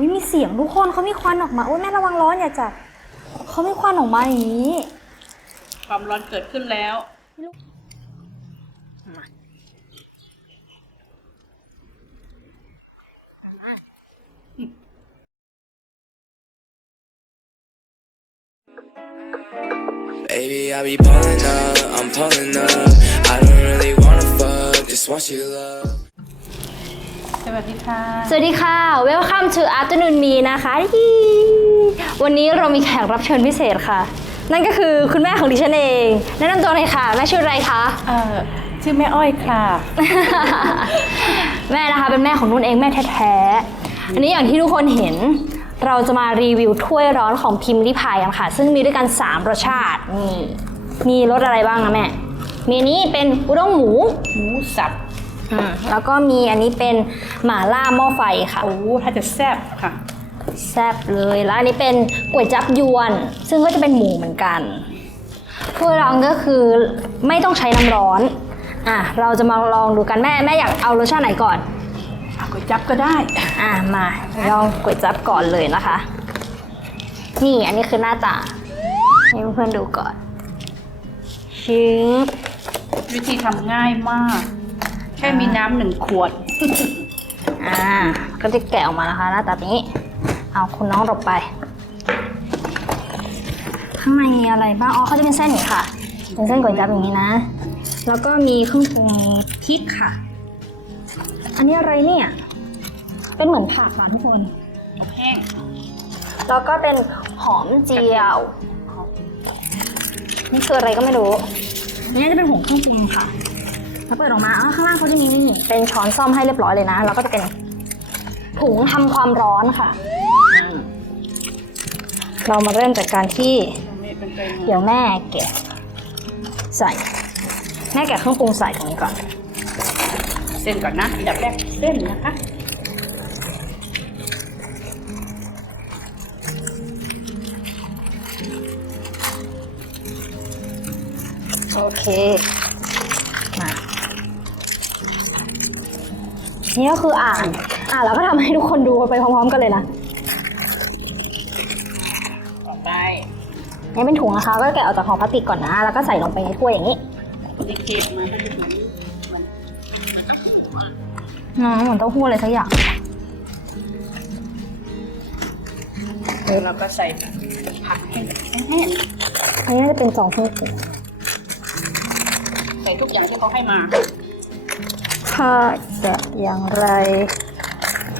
อุ๊ยมีเสียงทุกคนเขามีควันออกมาโอ้ยแม่ระวังร้อนอย่าจับเขามีควันออกมาอย่างนี้ ความร้อนเกิดขึ้นแล้ว Baby, I สวัสดีค่ะ สวัสดีค่ะ Welcome to Afternoon Me นะคะยี่วันนี้เรามีแขกรับเชิญพิเศษค่ะ นั่นก็คือคุณแม่ของดิฉันเอง แนะนำตัวหน่อยค่ะ แม่ชื่ออะไรคะ เอ่อชื่อแม่อ้อยค่ะ แม่นะคะเป็นแม่ของนุ่นเองแม่แท้ๆ อันนี้อย่างที่ทุกคนเห็น เราจะมารีวิวถ้วยร้อนของพิมพ์ริพายกันค่ะ ซึ่งมีด้วยกัน 3รสชาตินี่มีรสอะไรบ้างนะแม่ มีอันนี้เป็นอุด้งหมู หมูสับ อ่าแล้วก็มีอันนี้เป็นหม่าล่าหม้อไฟค่ะ โอ้ถ้าจะแซ่บค่ะ แซ่บเลย แล้วอันนี้เป็นก๋วยจับยวน ซึ่งก็จะเป็นหมูเหมือนกันถ้วยร้อนก็คือไม่ต้องใช้น้ำร้อน อะ เราจะมาลองดูกันแม่แม่อยากเอารสชาติไหนก่อน เอาก๋วยจับก็ได้ อะ มาลองก๋วยจับก่อนเลยนะคะ นี่อันนี้คือหน้าตาให้เพื่อนๆดูก่อนชิงวิธีทำง่ายมาก แค่มีน้ำหนึ่งขวด อ่า ก็จะแกะออกมานะคะหน้าตาแบบนี้ เอาคุณน้องหลบไป ข้างในมีอะไรบ้าง อ๋อเขาจะเป็นเส้นอย่างนี้ค่ะ เป็นเส้นก๋วยจั๊บอย่างนี้นะ แล้วก็มีเครื่องปรุงพริกค่ะ อันนี้อะไรเนี่ย เป็นเหมือนผักค่ะทุกคนอบแห้ง แล้วก็เป็นหอมเจียว นี่คืออะไรก็ไม่รู้นี่จะเป็นผงเครื่องปรุงค่ะ แล้วเปิดออกมาอ๋อข้างล่างเขาจะมีนี่เป็นช้อนซ่อมให้เรียบร้อยเลยนะ แล้วก็จะเป็นถุงทำความร้อนค่ะอ่าเรามาเริ่มจากการที่นี่เป็นไปเดี๋ยวแม่แกะใส่ แม่แกะเครื่องปรุงใส่ตรงนี้ก่อน เส้นก่อนนะอันดับแรกเส้นนะคะโอเค นี่ก็คืออ่านอ่านแล้วก็ทำให้ทุกคนดูไปพร้อมๆกันเลยนะต่อไปนี่เป็นถุงนะคะ ก็แกะออกจากห่อพลาสติกก่อนนะ แล้วก็ใส่ลงไปในถ้วยอย่างนี้นี่เก็บมาให้เหมือนเหมือนน้องเหมือนเต้าหู้อะไรสักอย่างแล้วเราก็ใส่ผักให้แห้งอันนี้น่าจะเป็นสองเครื่องปรุงๆใส่ทุกอย่างที่เขาให้มา ถ้าแกะอย่างไร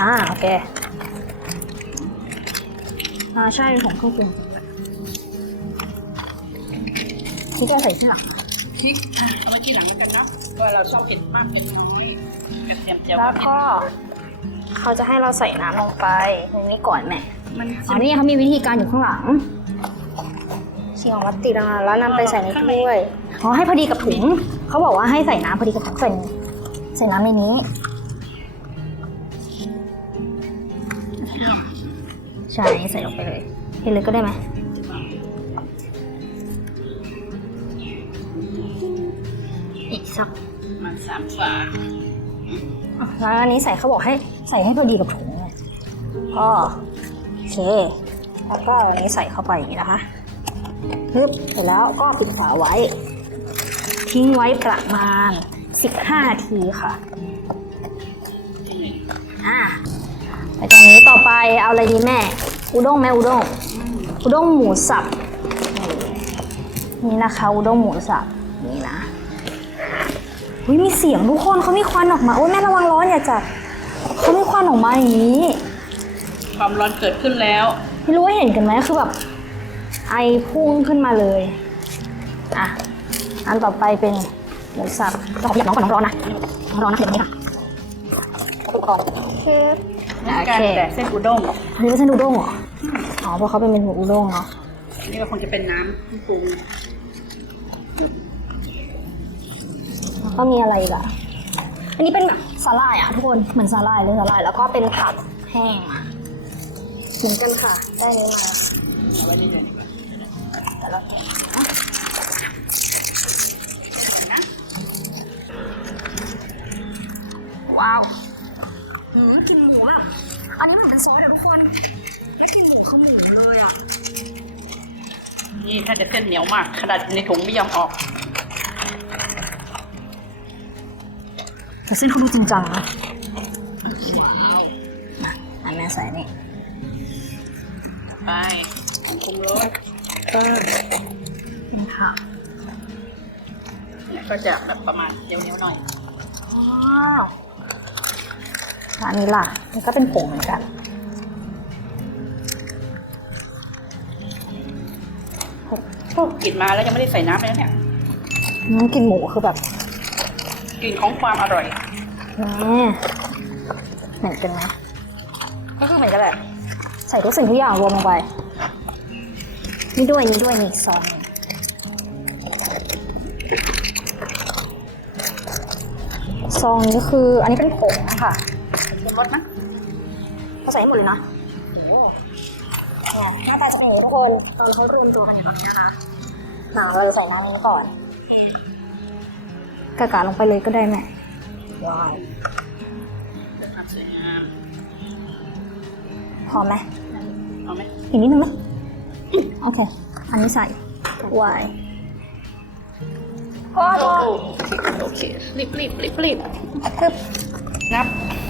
อ่า โอเค อ่า ใช่เป็นของเครื่องปรุงที่จะใส่ที่หลังพริกอะเอาไว้ที่หลังแล้วกันเนาะเพราะว่าเราชอบเผ็ดมากเผ็ดน้อยกระเทียมเจียวแล้วก็ เขาจะให้เราใส่น้ำลงไปในนี้ก่อนแม่มันอ๋อนี่เขามีวิธีการอยู่ข้างหลังชิงออกมาติดอะแล้วนำไปใส่ในถ้วยอ๋อให้พอดีกับถุง เขาบอกว่าให้ใส่น้ำพอดีกับถุงใส่ใส่น้ำในนี้ใช่ใส่ลงไปเลยเทเลยก็ได้ไหมอีกสักมันสามฝาแล้วอันนี้ใส่เขาบอกให้ใส่ให้พอดีกับถุงเลยก็โอเค แล้วก็อันนี้ใส่เข้าไปอย่างนี้นะคะปึ๊บเสร็จแล้วก็ปิดฝาไว้ ทิ้งไว้ประมาณ 15นาทีค่ะ อะไปตรงนี้ต่อไปเอาอะไรดีแม่ อุด้งแม่อุด้ง อุด้งหมูสับ นี่นะคะ อุด้งหมูสับ นี่นะอุ้ยมีเสียงทุกคนเขามีควันออกมา โอ้ยแม่ระวังร้อนอย่าจับเขามีควันออกมาอย่างนี้ ความร้อนเกิดขึ้นแล้ว ไม่รู้ว่าเห็นกันไหมคือแบบไอพุ่งขึ้นมาเลย อะ อันต่อไปเป็น หมูสับต้องขอขยับน้องก่อนน้องร้อนนะน้องร้อนนะเดี๋ยวนี้ค่ะก่อนคือเหมือนกันแต่เส้นอุด้งอันนี้เป็นเส้นอุด้งเหรอ อ๋อเพราะเขาเป็นเมนูอุด้งเนาะอันนี้ก็คงจะเป็นน้ำที่ปรุงแล้วก็มีอะไรอีกอะอันนี้เป็นแบบสาหร่ายอะทุกคน เหมือนสาหร่ายเลยสาหร่าย แล้วก็เป็นผักแห้งมาเหมือนกันค่ะ ได้เนื้อมาเอาไว้เรื่อยๆดีกว่าแต่ละ ว้าวหืมกลินหมูอะอันนี้เหมือนเป็นซอสเลยทุกคนแล้วกินหมูคือหมูเลยอะนี่ถ้าจะเส้นเหนียวมาก ขนาดในถุงไม่ยอมออก แต่เส้นเขาดูจริงจังนะว้าวมาอันแม่ใส่นี่ไปคุมรสก็เป็นค่ะเนี่ยก็จะแบบประมาณเหนียวๆหน่อย ว้าว อันนี้ล่ะนี่ก็เป็นผงเหมือนกัน กลิ่นมาแล้วยังไม่ได้ใส่น้ำเลยนะเนี่ยน้ำกินหมูคือแบบกลิ่นของความอร่อยนี่เหมือนกันไหมก็คือเหมือนกันแหละใส่ทุกสิ่งทุกอย่างรวมลงไป นี่ด้วยนี่ด้วยนี่ซองนี่ซองนี้คืออันนี้เป็นผงนะคะ คุมรสนะเขาใส่ให้หมดเลยนะเนี่ยหน้าตาจะเป็นอย่างนี้ทุกคนตอนเขารวมตัวกันอย่างแบบนี้นะคะหนาเราจะใส่น้ำนี้ก่อนกะกะลงไปเลยก็ได้แม่ว้าวเดี๋ยวทำสวยงามพอไหมเอาไหมอีกนิดนึงไหมโอเค อันนี้ใส่ไวายโอเครีบรีบรีบรีบทึบนับเ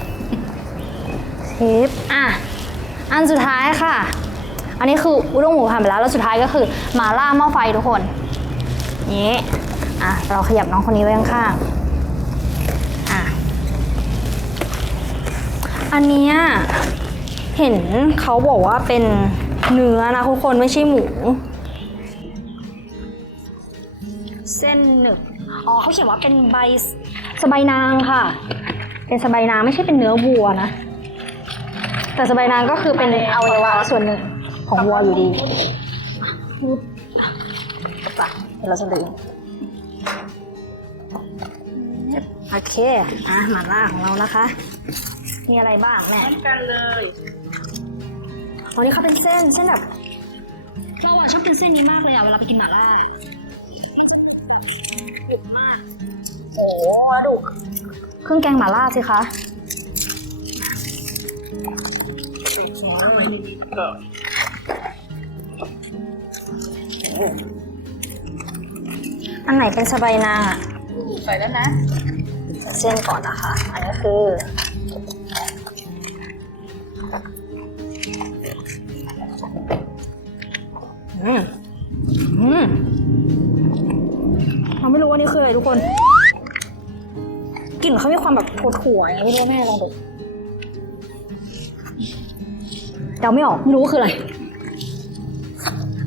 ทปอะ อันสุดท้ายค่ะ อันนี้คืออุด้งหมูผ่านไปแล้ว แล้วสุดท้ายก็คือหมาล่าหม้อไฟทุกคนนี้อะ เราขยับน้องคนนี้ไว้ข้างๆอะ อันเนี้ยเห็นเขาบอกว่าเป็นเนื้อนะทุกคนไม่ใช่หมู เส้นหนึบอ๋อเขาเขียนว่าเป็นใบสบายนางค่ะ เป็นสบายนางไม่ใช่เป็นเนื้อวัวนะ แต่สบายนางก็คือเป็นอวัยวะส่วนหนึ่งของวัวอยู่ดีปะเดี๋ยวเราจะลืมโอเค อะหมาล่าของเรานะคะ มีอะไรบ้างแม่เหมือนกันเลยตอนนี้เขาเป็นเส้นเส้นแบบเราอะชอบกินเส้นนี้มากเลยอะเวลาไปกินหม่าล่าดุมากโอ้โหดุเครื่องแกงหม่าล่าสิคะ อันไหนเป็นสบายนางอะใส่แล้วนะ เส้นก่อนนะคะ อันนี้คือ อืม อืมเราไม่รู้ว่านี่คืออะไรทุกคน กลิ่นเขามีความแบบถั่วๆอย่างนี้ไม่รู้แม่ลองดู เดาไม่ออกไม่รู้ว่าคืออะไร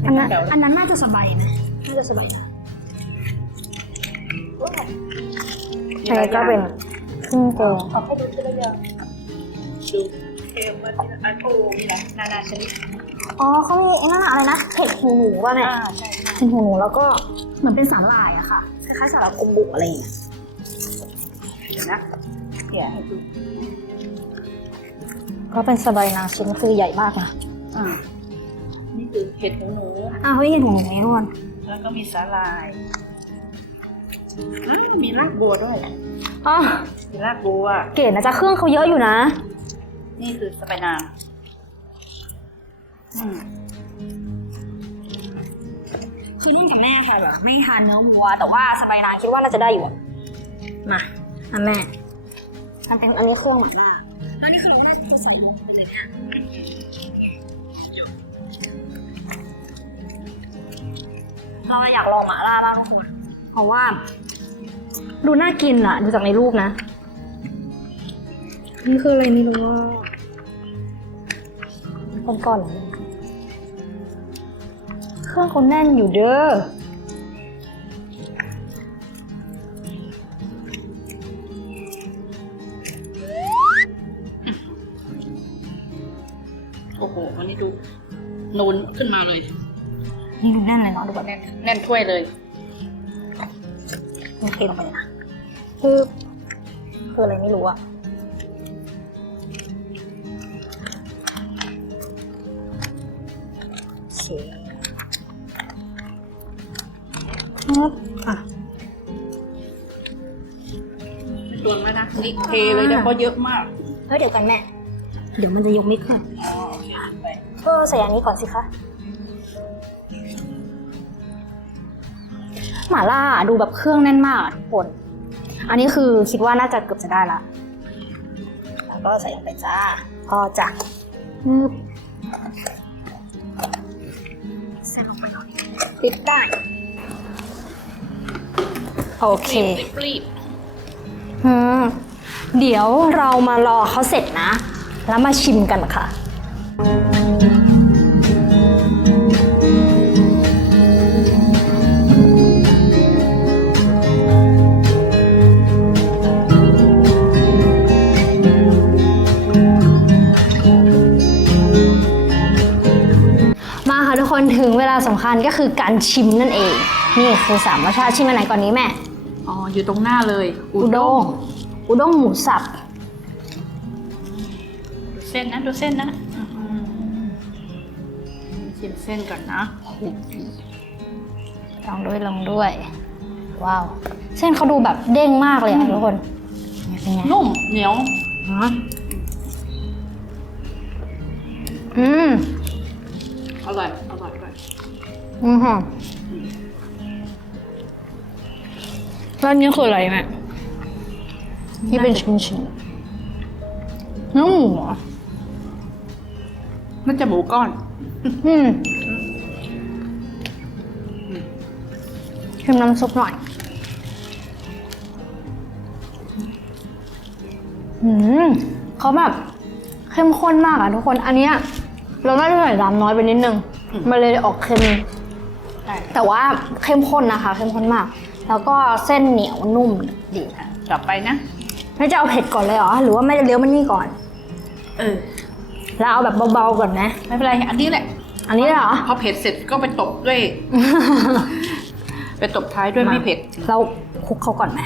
อันนั้นอันนั้นน่าจะสบายนะน่าจะสบายนะอันนี้ก็เป็นเครื่องแกงเอาให้ดูทีละอย่างดูเทมมาทีละอันโอ้นี่นะนานาชนิดอ๋อเขามีไอ้นั่นอะอะไรนะเห็ดหูหนูป่ะแม่อ่าใช่ใช่เห็ดหูหนูแล้วก็เหมือนเป็นสาหร่ายอะค่ะคล้ายๆสาหร่ายกลมบุอะไรอย่างเงี้ยเดี๋ยวนะเดี๋ยวให้ดู ก็เป็นสบายนางชิ้นคือใหญ่มากนะอ่านี่คือเห็ดหูหนู อ้าวเฮ้ยเห็ดหูหนูนี่ทุกคนแล้วก็มีสาลายอ้าวมีรากบัวด้วย อ๋อมีรากบัว เก๋นะจ๊ะเครื่องเขาเยอะอยู่นะ นี่คือสไปนางอืมคือนุ่นกับแม่ค่ะแบบไม่ทานเนื้อวัว แต่ว่าสบายนางคิดว่าน่าจะได้อยู่อะมาอะแม่ทำเป็นอันนี้เครื่องหมักหน้า เราอยากลองหม่าล่ามากทุกคน เพราะว่า ดูน่ากินอะดูจากในรูปนะ นี่คืออะไรไม่รู้ว่าเป็นก้อนเหรอเครื่องเขาแน่นอยู่เด้อโอ้โหวันนี้ดูนูนขึ้นมาเลย นี่ดูแน่นเลยเนาะดูแบบแน่นแน่นถ้วยเลยนี่เทลงไปเลยนะคือคืออะไรไม่รู้อะโอเคปึ๊บอะไม่ตวงแล้วนะนี่เทเลยนะเพราะเยอะมากแล้วเดี๋ยวกันแม่ เดี๋ยวมันจะยกไม่ขึ้น เออใส่อันนี้ก่อนสิคะ หม่าล่าดูแบบเครื่องแน่นมากอะทุกคน อันนี้คือคิดว่าน่าจะเกือบจะได้ละ แล้วก็ใส่ลงไปจ้า พอจ้ะนึบใส่ลงไปหน่อยปิดได้โอเครีบรีบอืมเดี๋ยวเรามารอเขาเสร็จนะ แล้วมาชิมกันค่ะ นถึงเวลาสำคัญก็คือการชิมนั่นเอง นี่คือสามรสชาติชิมอันไหนก่อนนี้แม่ อ๋อ อยู่ตรงหน้าเลย อุด้งอุด้งหมูสับ ดูเส้นนะ ดูเส้นนะอื้อหือชิมเส้นก่อนนะ ลองด้วยลองด้วย ว้าว เส้นเขาดูแบบเด้งมากเลยอะทุกคนนี่เป็นไงนุ่ม เหนียวฮะอืม อร่อย อร่อยอร่อยอืมฮะแล้วอันนี้คืออะไรแม่ที่เป็นชิ้นชิ้นๆเนื้อหมูเหรอน่าจะหมูก้อน อืมชิมน้ำซุปหน่อย อืมเขาแบบเข้มข้นมากอะทุกคน อันเนี้ย เราน่าจะใส่น้ำน้อยไปนิดนึงอืมมันเลยออกเค็ม ใช่แต่ว่าเข้มข้นนะคะ เข้มข้นมาก แล้วก็เส้นเหนียวนุ่มดีต่อไปนะไม่จะเอาเผ็ดก่อนเลยเหรอ หรือว่าไม่จะเลี้ยวมันนี่ก่อน เออแล้วเอาแบบเบาๆก่อนนะ ไม่เป็นไร อันนี้แหละ อันนี้เลยเหรอ พอเผ็ดเสร็จก็ไปตบด้วย ไปตบท้ายด้วยไม่เผ็ดเราคลุกเขาก่อนไหม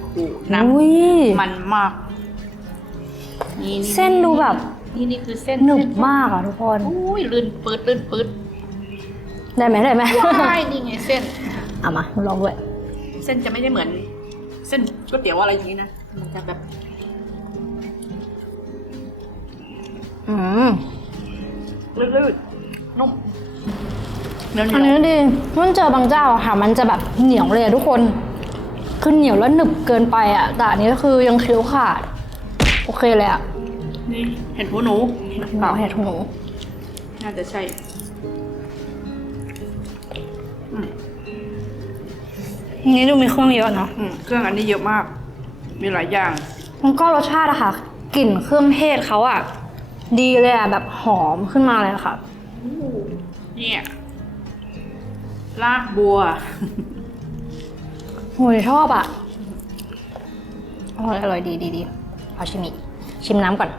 โอ้โหน้อุ้ยำมันมาก นี่เส้นดูแบบนี่นี่คือเส้นหนึบเส้นมากอะทุกคนอุ้ยลื่นปืดลื่นปืดได้ไหมได้ไหมใช่นี่ไงเส้นเอามาลองด้วยเส้นจะไม่ได้เหมือน เส้นก๋วยเตี๋ยวอะไรอย่างนี้นะมันจะแบบอืมลื่นๆนุ่มเหนียวเหอันนีนี้ยวดีมันเจอบางเจ้าอะค่ะ มันจะแบบเหนียวเลยอะทุกคนคือเหนียวแล้วหนึบเกินไปอะแต่อันนี้ก็คือยังเคี้ยวขาด โอเคเลยอะ นี่เห็ดหูหนูหมูเห็ดหูน่าจะใช่อืมอันนี้ดูมีเครื่องเยอะเนาะอืมเครื่องอันนี้เยอะมาก มีหลายอย่างแล้วก็รสชาติอะค่ะ กลิ่นเครื่องเทศเขาอะดีเลยอะแบบหอมขึ้นมาเลยค่ะเนี่ยลากบัวโหยชอบอะอร่อยอร่อยดีดีดีเอาชิมอีกชิมน้ำก่อน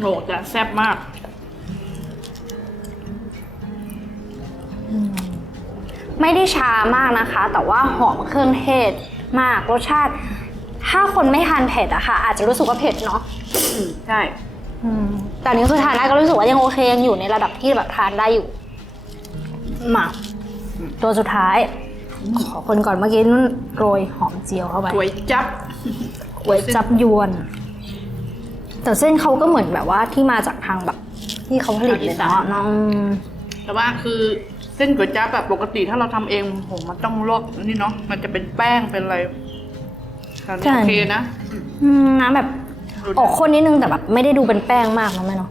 โหจะแซ่บมาก ไม่ได้ชามากนะคะ แต่ว่าหอมเครื่องเทศมากรสชาติ ถ้าคนไม่ทานเผ็ดอะค่ะ อาจจะรู้สึกว่าเผ็ดเนาะอืมใช่อืมแต่อันนี้คือทานได้ก็รู้สึกว่ายังโอเคยังอยู่ในระดับที่แบบทานได้อยู่มาตัวสุดท้าย ขอคนก่อนเมื่อกี้นุ่นโรยหอมเจียวเข้าไปก๋วยจับก๋วยจับยวน แต่เส้นเขาก็เหมือนแบบว่าที่มาจากทางแบบ ที่เขาผลิตเลยเนาะน้องแต่ว่าคือเส้นก๋วยจั๊บแบบปกติถ้าเราทำเองโหมันต้องลวกนี่เนาะมันจะเป็นแป้งเป็นอะไรแต่อันนี้โอเคนะอืมน้ำแบบดูออกข้นนิดนึงแต่แบบไม่ได้ดูเป็นแป้งมากนะแม่เนาะ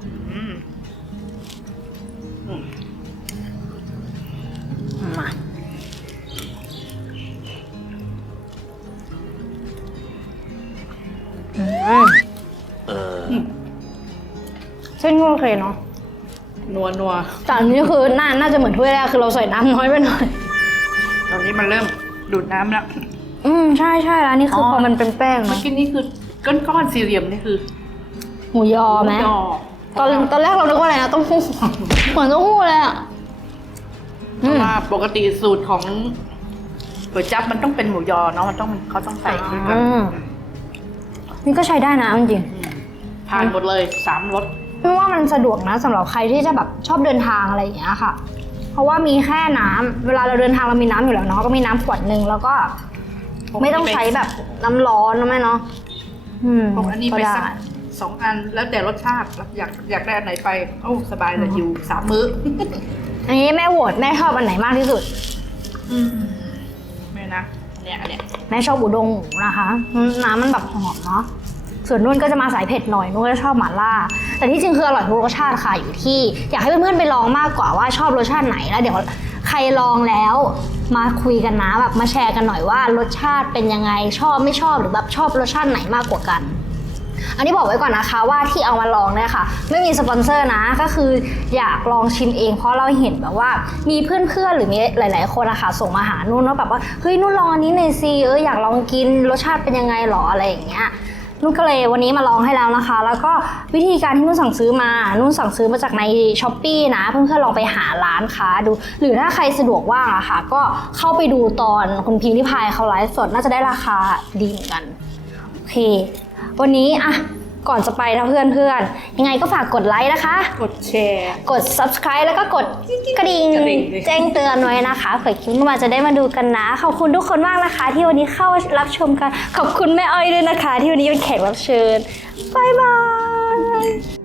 อเคเนาะนัวนัวแต่อันนี้คือน่าน่าจะเหมือนถ้วยแรกคือเราใส่น้ำน้อยไปหน่อย ตอนนี้มันเริ่มดูดน้ำแล้ว อืมใช่ใช่แล้วอันนี้คือออ พอมันเป็นแป้งเมื่อเนาะกี้นี่คือก้อนก้อนๆสี่เหลี่ยมนี่คือหมูยอไหมยอตอนตอนแรกเรานึกว่าอะไรนะเต้าหู้เหมือนเต้าหู้เลยอะเพราะว่าปกติสูตรของก๋วยจั๊บมันต้องเป็นหมูยอเนาะมันต้องเขาต้องใส่ด้วยกันอืม นี่ก็ใช้ได้นะเอาจริงอืมทานหมดเลยสามรสๆ ไม่ว่ามันสะดวกนะสำหรับใครที่จะแบบชอบเดินทางอะไรอย่างเงี้ยค่ะ เพราะว่ามีแค่น้ำเวลาเราเดินทางเรามีน้ำอยู่แล้วเนาะก็มีน้ำขวดหนึ่งแล้วก็ ไม่ต้องใช้แบบน้ำร้อนนะแม่เนาะอืมพกอันนี้ก็ไปได้สักสองอันแล้วแต่รสชาติอยากอยากได้อันไหนไปโอ้สบายเลยอยู่สามมื้ออันนี้แม่โหวตแม่ชอบอันไหนมากที่สุด อืมไม่นะเนี่ยอันเนี่ยแม่ชอบอุด้งหมูนะคะอืมน้ำมันแบบหอมเนาะ ส่วนนุ่นก็จะมาสายเผ็ดหน่อยนุ่นก็ชอบหม่าล่า แต่ที่จริงคืออร่อยทุกรสชาติค่ะอยู่ที่ อยากให้เพื่อนๆไปลองมากกว่าว่าชอบรสชาติไหนแล้วเดี๋ยวใครลองแล้วมาคุยกันนะแบบมาแชร์กันหน่อยว่ารสชาติเป็นยังไงชอบไม่ชอบหรือแบบชอบรสชาติไหนมากกว่ากัน อันนี้บอกไว้ก่อนนะคะว่าที่เอามาลองเนี่ยค่ะ ไม่มีสปอนเซอร์นะก็คืออยากลองชิมเองเพราะเราเห็นแบบว่ามีเพื่อนๆหรือมีหลาย ๆ คนอะคะส่งมาหานุ่นว่าแบบว่าเฮ้ยนุ่นลองอันนี้หน่อยสิเอออยากลองกินรสชาติเป็นยังไงหรออะไรอย่างเงี้ย นุ่นก็เลยวันนี้มาลองให้แล้วนะคะ แล้วก็วิธีการที่นุ่นสั่งซื้อมานุ่นสั่งซื้อมาจากในช้อปปีนะ เพื่อนๆลองไปหาร้านค้าดู หรือถ้าใครสะดวกว่างอะค่ะ ก็เข้าไปดูตอนคุณพิมพ์ริพายเขาไลฟ์สดน่าจะได้ราคาดีเหมือนกันโอเค วันนี้อะ ก่อนจะไปนะเพื่อนเพื่อนๆยังไงก็ฝากกดไลค์นะคะ กดแชร์ กด subscribe แล้วก็กดกระดิ่งกระดิ่งดิแจ้งเตือนไว้นะคะเผื่อคลิปใหมาจะได้มาดูกันนะ ขอบคุณทุกคนมากนะคะ ที่วันนี้เข้ารับชมกัน ขอบคุณแม่อ้อยด้วยนะคะ ที่วันนี้เป็นแขกรับเชิญบายบาย